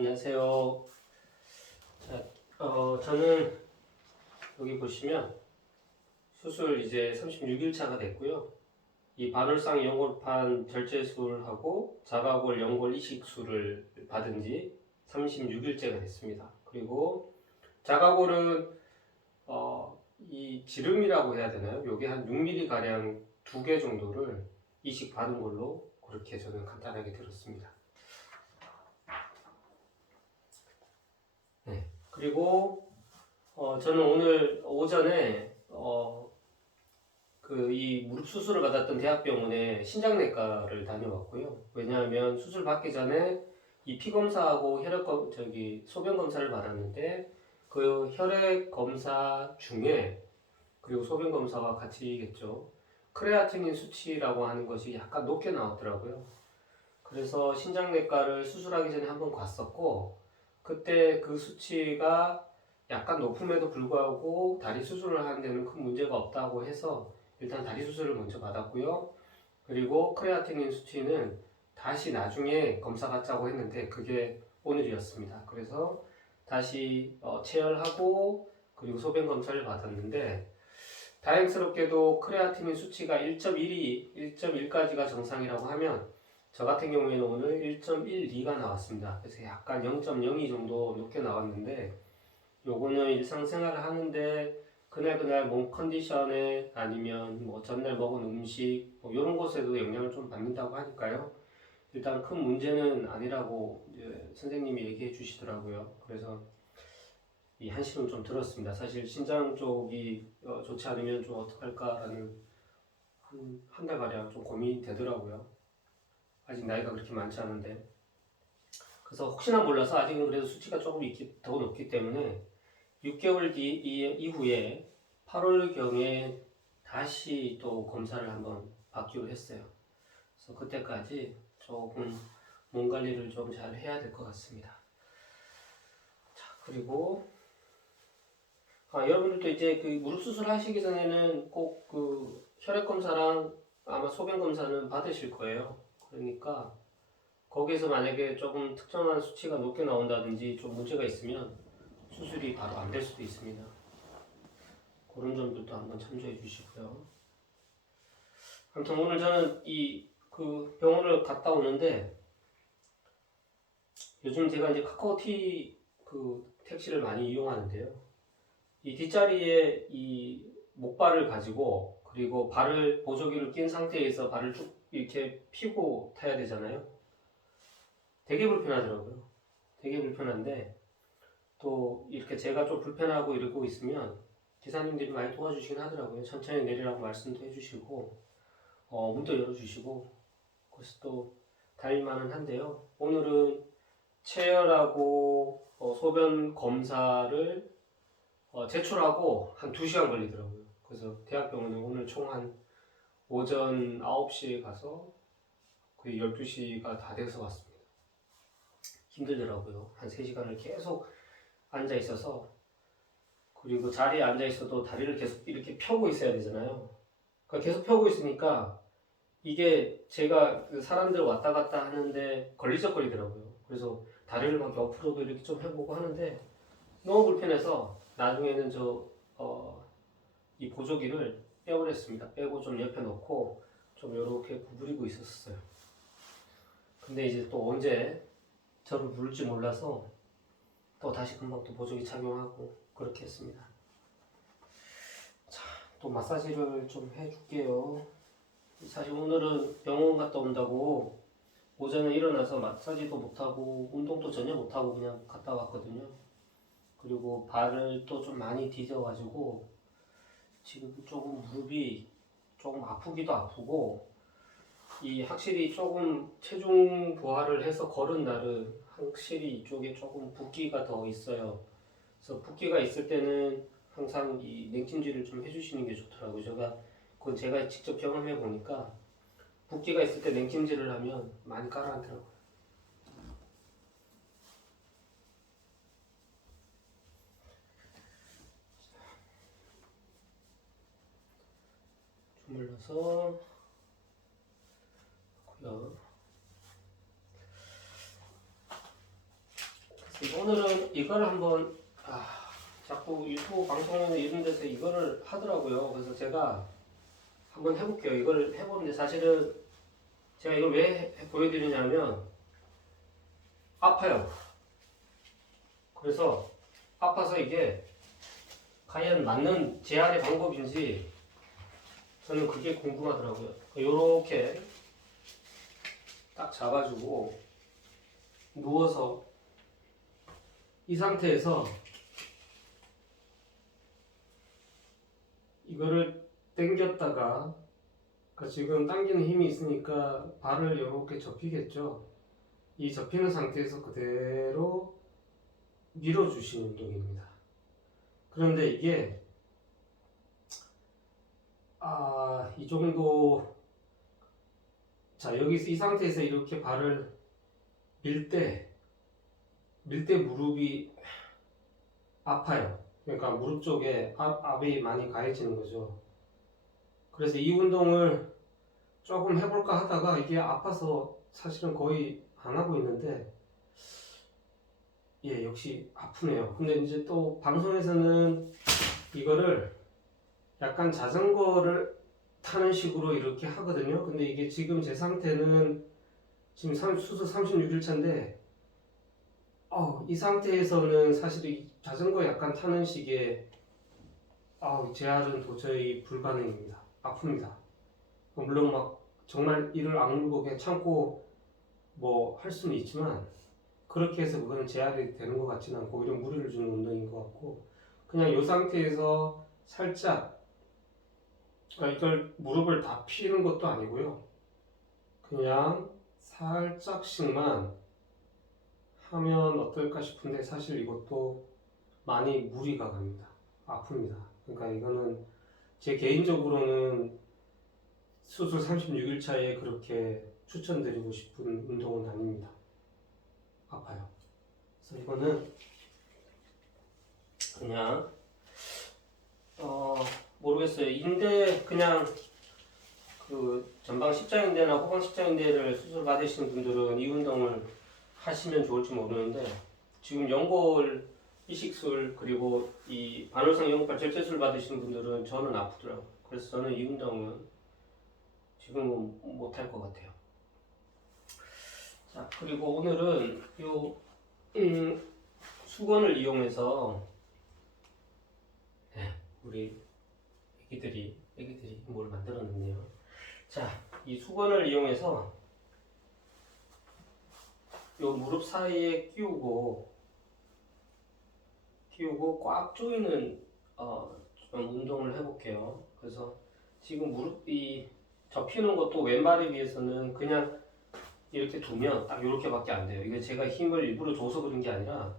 안녕하세요. 자, 저는 여기 보시면 수술 이제 36일차가 됐고요. 이 반월상 연골판 절제술하고 자가골 연골 이식술을 받은 지 36일째가 됐습니다. 그리고 자가골은 이 지름이라고 해야 되나요? 요게 한 6mm 가량 2개 정도를 이식 받은 걸로 그렇게 저는 간단하게 들었습니다. 네. 그리고 저는 오늘 오전에 이 무릎 수술을 받았던 대학병원에 신장내과를 다녀왔고요. 왜냐하면 수술 받기 전에 이 피 검사하고 소변 검사를 받았는데 그 혈액 검사 중에 그리고 소변 검사와 같이겠죠. 크레아티닌 수치라고 하는 것이 약간 높게 나왔더라고요. 그래서 신장내과를 수술하기 전에 한번 갔었고 그때 그 수치가 약간 높음에도 불구하고 다리 수술을 하는 데는 큰 문제가 없다고 해서 일단 다리 수술을 먼저 받았고요. 그리고 크레아티닌 수치는 다시 나중에 검사 받자고 했는데 그게 오늘이었습니다. 그래서 다시 체열하고 그리고 소변 검사를 받았는데 다행스럽게도 크레아티닌 수치가 1.1까지가 정상이라고 하면 저 같은 경우에는 오늘 1.12가 나왔습니다. 그래서 약간 0.02 정도 높게 나왔는데 요거는 일상생활을 하는데 그날 몸 컨디션에 아니면 뭐 전날 먹은 음식 뭐 이런 것에도 영향을 좀 받는다고 하니까요. 일단 큰 문제는 아니라고 이제 선생님이 얘기해 주시더라고요. 그래서 이 한심은 좀 들었습니다. 사실 신장 쪽이 좋지 않으면 좀 어떡할까라는 한 달가량 좀 고민이 되더라고요. 아직 나이가 그렇게 많지 않은데. 그래서 혹시나 몰라서 아직은 그래도 수치가 조금 더 높기 때문에 6개월 이후에 8월경에 다시 또 검사를 한번 받기로 했어요. 그래서 그때까지 조금 몸 관리를 좀 잘 해야 될 것 같습니다. 자, 그리고 여러분들도 이제 그 무릎 수술 하시기 전에는 꼭 그 혈액 검사랑 아마 소변 검사는 받으실 거예요. 그러니까 거기에서 만약에 조금 특정한 수치가 높게 나온다든지 좀 문제가 있으면 수술이 바로 안 될 수도 있습니다. 그런 점들도 한번 참조해 주시고요. 아무튼 오늘 저는 그 병원을 갔다 오는데 요즘 제가 이제 카카오티 그 택시를 많이 이용하는데요. 이 뒷자리에 이 목발을 가지고 그리고 발을 보조기를 낀 상태에서 발을 쭉 이렇게 펴고 타야 되잖아요. 되게 불편하더라고요. 되게 불편한데 또 이렇게 제가 좀 불편하고 이러고 있으면 기사님들이 많이 도와주시긴 하더라고요. 천천히 내리라고 말씀도 해주시고 문도 열어주시고 그래서 또 다닐만은 한데요. 오늘은 체열하고 소변 검사를 제출하고 한 2시간 걸리더라고요. 그래서 대학병원에 오늘 총 한 오전 9시에 가서 거의 12시가 다 돼서 왔습니다. 힘들더라고요. 한 3시간을 계속 앉아 있어서 그리고 자리에 앉아 있어도 다리를 계속 이렇게 펴고 있어야 되잖아요. 그러니까 계속 펴고 있으니까 이게 제가 그 사람들 왔다 갔다 하는데 걸리적거리더라고요. 그래서 다리를 막 옆으로도 이렇게 좀 해보고 하는데 너무 불편해서 나중에는 이 보조기를 빼버렸습니다. 빼고 좀 옆에 놓고 좀 이렇게 구부리고 있었어요. 근데 이제 또 언제 저를 부를지 몰라서 또 다시 금방 또 보조기 착용하고 그렇게 했습니다. 자, 또 마사지를 좀 해줄게요. 사실 오늘은 병원 갔다 온다고 오전에 일어나서 마사지도 못하고 운동도 전혀 못하고 그냥 갔다 왔거든요. 그리고 발을 또 좀 많이 디뎌가지고 지금 조금 무릎이 조금 아프기도 아프고 이 확실히 조금 체중 부하를 해서 걸은 날은 확실히 이쪽에 조금 붓기가 더 있어요. 그래서 붓기가 있을 때는 항상 이 냉찜질을 좀 해주시는 게 좋더라고요. 그건 제가 직접 경험해 보니까 붓기가 있을 때 냉찜질을 하면 많이 가라앉더라고요. 주물러서 고요. 오늘은 이걸 한번 자꾸 유튜브 방송이나 이런 데서 이거를 하더라고요. 그래서 제가 한번 해볼게요. 이걸 해보는데 사실은 제가 이걸 왜 보여드리냐면 아파요. 그래서 아파서 이게 과연 맞는 재활의 방법인지 저는 그게 궁금하더라고요. 요렇게 딱 잡아주고 누워서 이 상태에서 이거를 당겼다가 지금 당기는 힘이 있으니까 발을 이렇게 접히겠죠. 이 접히는 상태에서 그대로 밀어주시는 운동입니다. 그런데 이게 이 정도, 자 여기서 이 상태에서 이렇게 발을 밀 때 무릎이 아파요. 그러니까 무릎 쪽에 압이 많이 가해지는 거죠. 그래서 이 운동을 조금 해볼까 하다가 이게 아파서 사실은 거의 안 하고 있는데, 역시 아프네요. 근데 이제 또 방송에서는 이거를 약간 자전거를 타는 식으로 이렇게 하거든요. 근데 이게 지금 제 상태는 지금 수술 36일차인데 이 상태에서는 사실 이 자전거 약간 타는 식의 재활은 도저히 불가능입니다. 아픕니다. 물론 막 정말 이를 악물고 그냥 참고 뭐 할 수는 있지만 그렇게 해서 그거는 재활이 되는 것 같지는 않고 오히려 무리를 주는 운동인 것 같고, 그냥 이 상태에서 살짝, 이걸 무릎을 다 피는 것도 아니고요. 그냥 살짝씩만 하면 어떨까 싶은데 사실 이것도 많이 무리가 갑니다. 아픕니다. 그러니까 이거는 제 개인적으로는 수술 36일차에 그렇게 추천드리고 싶은 운동은 아닙니다. 아파요. 그래서 이거는 그냥 모르겠어요. 인대 그냥 그 전방 십자인대나 후방 십자인대를 수술 받으시는 분들은 이 운동을 하시면 좋을지 모르는데, 지금 연골 이식술 그리고 이 반월상 연골 절제술 받으시는 분들은 저는 아프더라고요. 그래서 저는 이 운동은 지금은 못할 것 같아요. 자, 그리고 오늘은 요 수건을 이용해서 우리 애기들이 뭘 만들어냈네요. 자, 이 수건을 이용해서 요 무릎 사이에 끼우고 꽉 조이는 좀 운동을 해볼게요. 그래서 지금 무릎이 접히는 것도 왼발에 비해서는 그냥 이렇게 두면 딱 요렇게밖에 안 돼요. 이게 제가 힘을 일부러 줘서 그런 게 아니라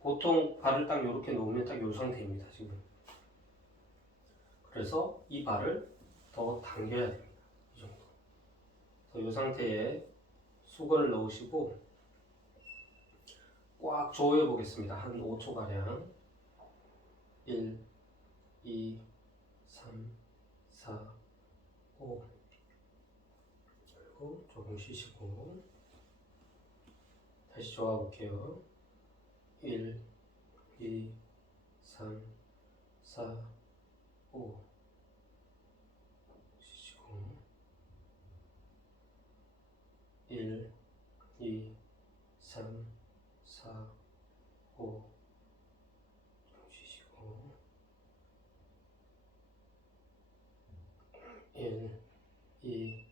보통 발을 딱 요렇게 놓으면 딱 요 상태입니다. 지금. 그래서 이 발을 더 당겨야 됩니다. 이 정도. 이 상태에 수건을 넣으시고 꽉 조여 보겠습니다. 한 5초 가량. 1, 2, 3, 4, 5. 그리고 조금 쉬시고 다시 조아 볼게요. 1, 2, 3, 4, 5. 쉬시고 1, 2, 3, 4, 5. 쉬시고 1, 2,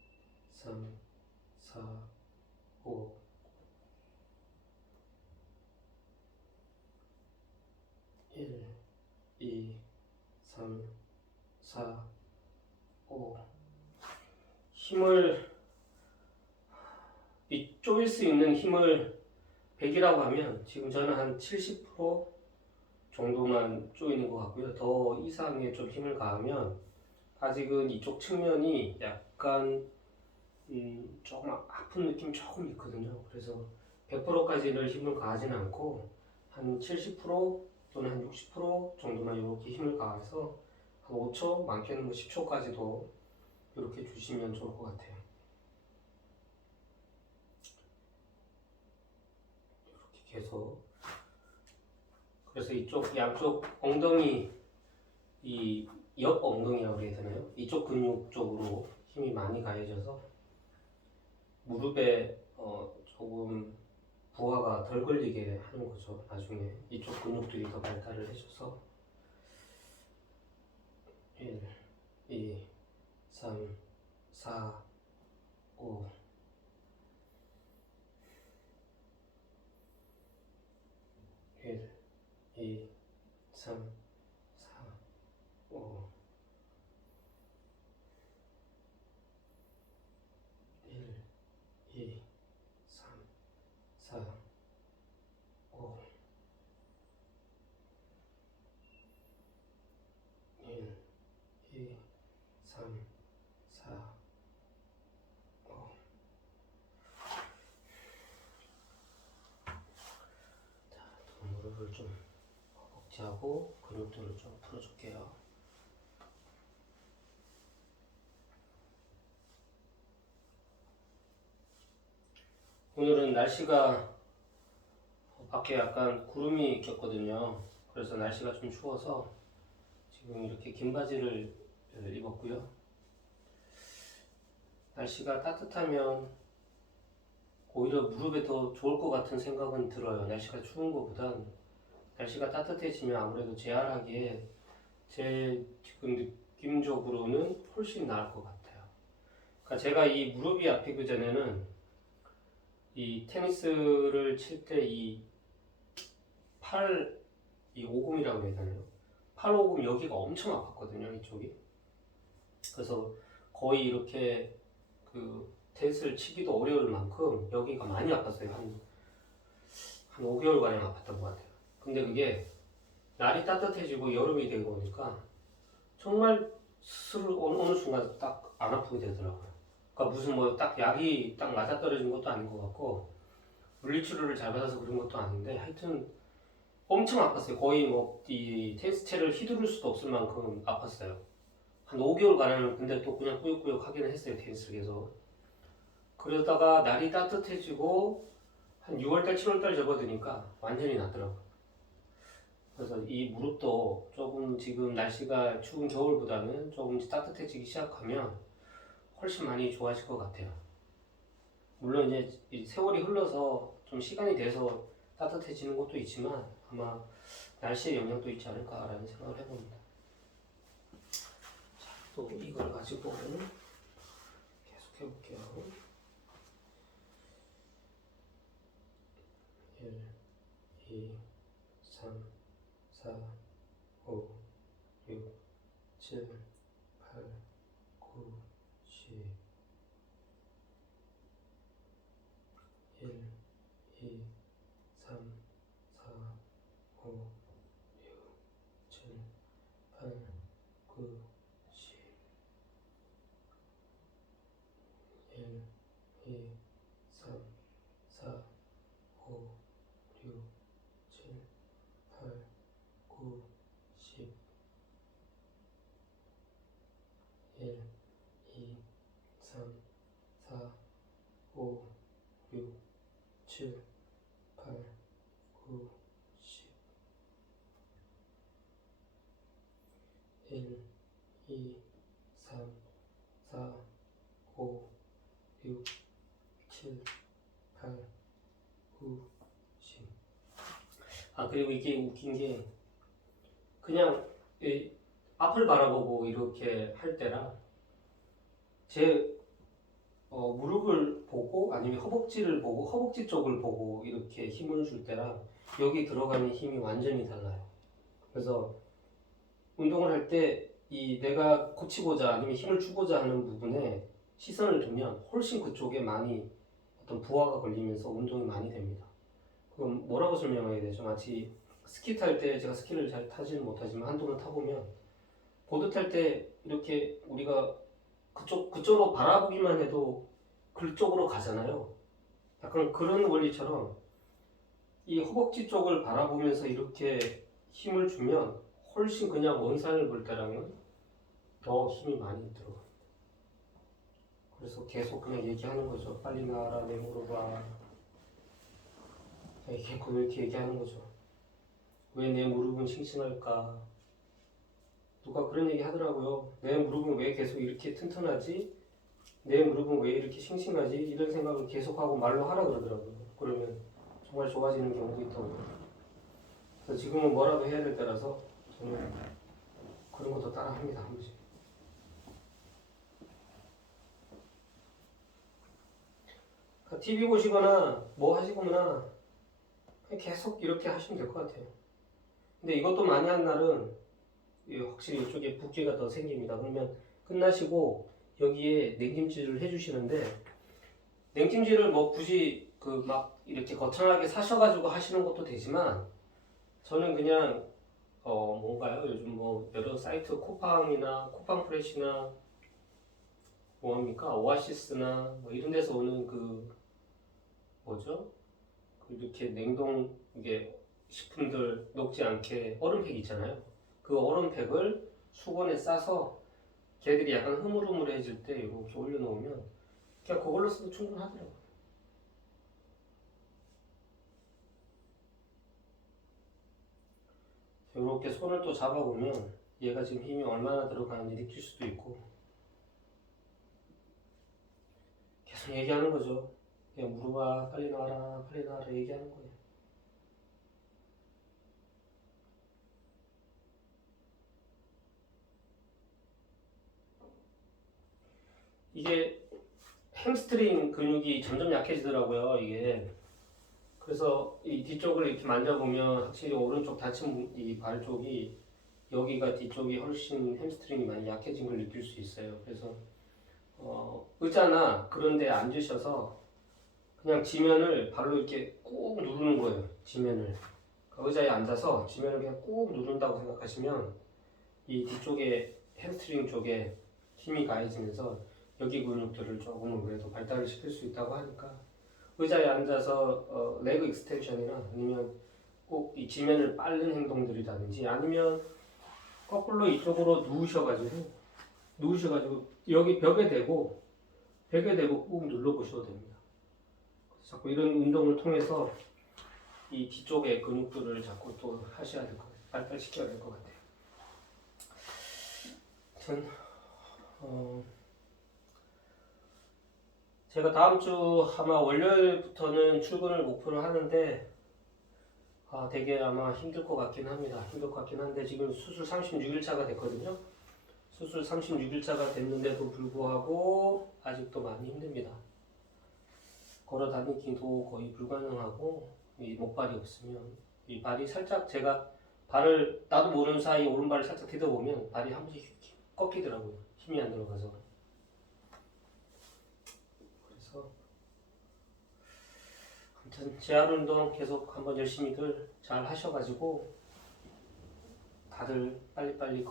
3, 4, 5. 1, 2, 3, 4, 5. 힘을 쪼일 수 있는 힘을 100이라고 하면 지금 저는 한 70% 정도만 쪼이는 것 같고요. 더 이상의 좀 힘을 가하면 아직은 이쪽 측면이 약간 조금 아픈 느낌이 조금 있거든요. 그래서 100%까지는 힘을 가하지는 않고 한 70% 또는 한 60% 정도만 이렇게 힘을 가해서 한 5초, 많게는 뭐 10초까지도 이렇게 주시면 좋을 것 같아요. 이렇게 계속 그래서 이쪽 양쪽 엉덩이 이 옆 엉덩이라고 해야 되나요? 이쪽 근육 쪽으로 힘이 많이 가해져서 무릎에 조금 부하가 덜 걸리게 하는 거죠. 나중에 이쪽 근육들이 더 발달을 해줘서 1, 2, 3, 4, 5 1, 2, 3, 4, 5 1, 2, 3, 4, 5 1, 2, 3, 4, 5 무릎을 좀 허벅지하고 근육들을 좀 풀어줄게요. 오늘은 날씨가 밖에 약간 구름이 꼈거든요. 그래서 날씨가 좀 추워서 지금 이렇게 긴 바지를 입었고요. 날씨가 따뜻하면 오히려 무릎에 더 좋을 것 같은 생각은 들어요. 날씨가 추운 것보단 날씨가 따뜻해지면 아무래도 재활하기에 제 지금 느낌적으로는 훨씬 나을 것 같아요. 그러니까 제가 이 무릎이 아프기 전에는 이 테니스를 칠 때 이 오금이라고 해야 되나요? 팔 오금 여기가 엄청 아팠거든요, 이쪽이. 그래서 거의 이렇게 그 테니스를 치기도 어려울 만큼 여기가 많이 아팠어요. 한 5개월가량 아팠던 것 같아요. 근데 그게 날이 따뜻해지고 여름이 되고 오니까 정말 스스로 어느 순간 딱 안 아프게 되더라고요. 그러니까 무슨 뭐 딱 약이 딱 맞아떨어진 것도 아닌 것 같고 물리치료를 잘 받아서 그런 것도 아닌데 하여튼 엄청 아팠어요. 거의 뭐 이 테니스채를 휘두를 수도 없을 만큼 아팠어요. 한 5개월가량 근데 또 그냥 꾸역꾸역 하기는 했어요. 테니스를 계속. 그러다가 날이 따뜻해지고 한 6월달, 7월달 접어드니까 완전히 낫더라고요. 그래서 이 무릎도 조금 지금 날씨가 추운 겨울보다는 조금 따뜻해지기 시작하면 훨씬 많이 좋아질 것 같아요. 물론 이제 이 세월이 흘러서 좀 시간이 돼서 따뜻해지는 것도 있지만 아마 날씨의 영향도 있지 않을까라는 생각을 해봅니다. 자, 또 이걸 가지고 계속 해볼게요. 1, 2, 3, 4, 5, 6, 7, 8, 9, 10 1, 2, 3, 4, 5, 6, 7, 8, 9, 10 1, 2, 3, 4, 5, 6, 7, 8, 9, 10 1, 2, 3, 4, 5, 6, 7, 8, 9, 10 1, 2, 3, 4, 5, 6, 7, 8, 9, 10 그리고 이게 웃긴 게 그냥 이 앞을 바라보고 이렇게 할 때랑 제 무릎을 보고 아니면 허벅지를 보고 허벅지 쪽을 보고 이렇게 힘을 줄 때랑 여기 들어가는 힘이 완전히 달라요. 그래서 운동을 할 때 이 내가 고치고자 아니면 힘을 주고자 하는 부분에 시선을 두면 훨씬 그쪽에 많이 어떤 부하가 걸리면서 운동이 많이 됩니다. 그럼 뭐라고 설명해야 되죠? 마치 스키 탈 때 제가 스키를 잘 타지는 못하지만 한동안 타보면 보드 탈 때 이렇게 우리가 그쪽으로 바라보기만 해도 그쪽으로 가잖아요. 약간 그런 원리처럼 이 허벅지 쪽을 바라보면서 이렇게 힘을 주면 훨씬 그냥 먼 산을 볼 때랑은 더 힘이 많이 들어가요. 그래서 계속 그냥 얘기하는 거죠. 빨리 나와라 내 무릎아. 이렇게 얘기하는 거죠. 왜 내 무릎은 싱싱할까? 누가 그런 얘기 하더라고요. 내 무릎은 왜 계속 이렇게 튼튼하지? 내 무릎은 왜 이렇게 싱싱하지? 이런 생각을 계속하고 말로 하라 그러더라고요. 그러면 정말 좋아지는 경우도 있다고. 그래서 지금은 뭐라도 해야 될 때라서 저는 그런 것도 따라 합니다. 한 번씩. 그러니까 TV 보시거나 뭐 하시거나 계속 이렇게 하시면 될 것 같아요. 근데 이것도 많이 한 날은 확실히 이쪽에 붓기가 더 생깁니다. 그러면 끝나시고 여기에 냉찜질을 해주시는데 냉찜질을 뭐 굳이 그 막 이렇게 거창하게 사셔가지고 하시는 것도 되지만 저는 그냥 뭔가요? 요즘 뭐 여러 사이트 쿠팡이나 쿠팡 프레시나 뭐합니까? 오아시스나 뭐 이런 데서 오는 그 뭐죠? 이렇게 냉동 이게 식품들 녹지 않게 얼음팩 있잖아요. 그 얼음팩을 수건에 싸서 걔들이 약간 흐물흐물해질 때 이렇게 올려놓으면 그냥 그걸로 써도 충분하더라고요. 이렇게 손을 또 잡아보면 얘가 지금 힘이 얼마나 들어가는지 느낄 수도 있고 계속 얘기하는 거죠. 그냥 무릎아 빨리 나와라 빨리 나와라 얘기하는 거예요. 이게 햄스트링 근육이 점점 약해지더라고요. 이게 그래서 이 뒤쪽을 이렇게 만져보면 확실히 오른쪽 다친 이 발 쪽이 여기가 뒤쪽이 훨씬 햄스트링이 많이 약해진 걸 느낄 수 있어요. 그래서 의자나 그런 데 앉으셔서 그냥 지면을 발로 이렇게 꾹 누르는 거예요. 지면을. 의자에 앉아서 지면을 그냥 꾹 누른다고 생각하시면 이 뒤쪽에 햄스트링 쪽에 힘이 가해지면서 여기 근육들을 조금은 그래도 발달을 시킬 수 있다고 하니까 의자에 앉아서 레그 익스텐션이나 아니면 꼭 이 지면을 빨는 행동들이라든지 아니면 거꾸로 이쪽으로 누우셔가지고 여기 벽에 대고 꾹 눌러보셔도 됩니다. 자꾸 이런 운동을 통해서 이 뒤쪽의 근육들을 자꾸 또 하셔야 될 것 같아요. 발달시켜야 될 것 같아요. 제가 다음 주 아마 월요일부터는 출근을 목표로 하는데 되게 아마 힘들 것 같긴 합니다. 힘들 것 같긴 한데 지금 수술 36일차가 됐거든요. 수술 36일차가 됐는데도 불구하고 아직도 많이 힘듭니다. 걸어 다니기도 거의 불가능하고 이 목발이 없으면 이 발이 살짝 제가 발을 나도 모르는 사이 오른발을 살짝 디뎌보면 발이 한 번씩 꺾이더라고요. 힘이 안 들어가서. 그래서 아무튼 재활 운동 계속 한번 열심히들 잘 하셔가지고 다들 빨리빨리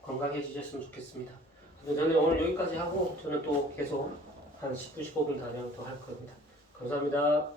건강해지셨으면 좋겠습니다. 저는 오늘 여기까지 하고 저는 또 계속 한 10분 15분 가량 더 할 겁니다. 감사합니다.